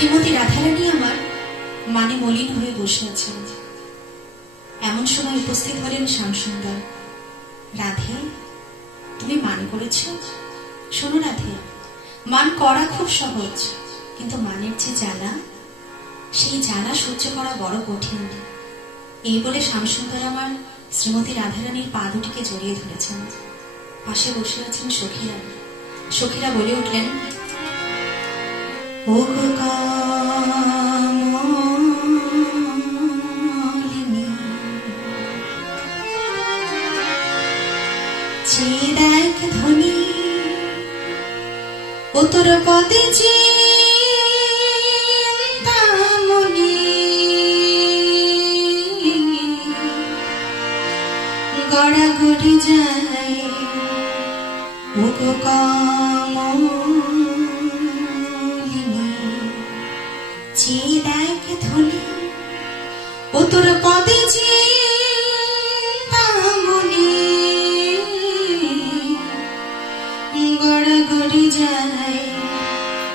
শ্রীমতী রাধারানী আমার মানে মলিন হয়ে বসে আছেন। এমন সময় উপস্থিত হলেন শ্যামসুন্দর। রাধে, তুমি মান করেছ? শোনো রাধে, মান করা খুব সহজ, কিন্তু মানের যে জানা, সেই জানা সহ্য করা বড় কঠিন। এই বলে শ্যামসুন্দর আমার শ্রীমতী রাধারানীর পা দুটিকে জড়িয়ে ধরেছেন। পাশে বসে আছেন সখীরা। সখীরা বলে উঠলেন ধ্বনি ও তোর পদে যে গড়াগড়ি যায় ও গো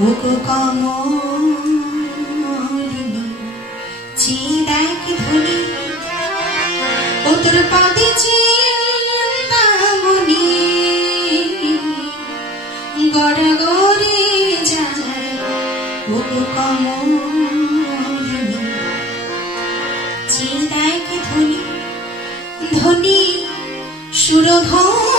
গো কমলিনী চেয়ে দেখ ধনি ও তোর পাদে চিন্তামণি গড় গড়ে যায়। গো কমলিনী চেয়ে দেখ ধনি? ধনি সুরধনি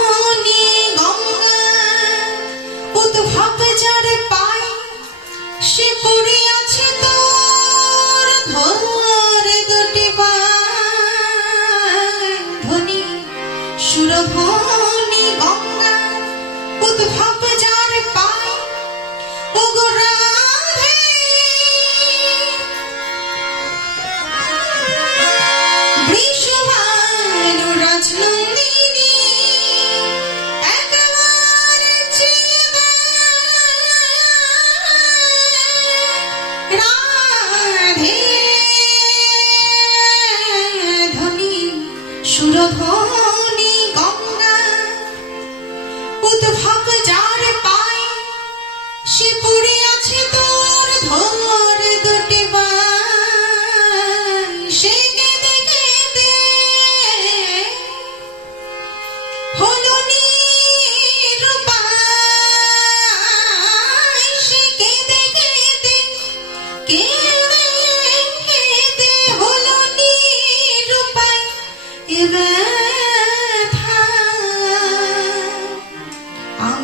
the covenant.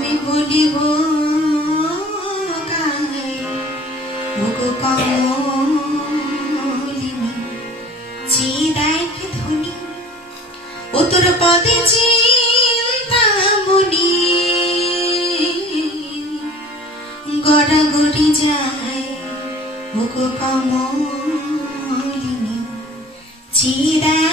আমি বলিব তোর পদে চিন্তামণি গড়াগড়ি যায় ওগো কমলিনী দেখ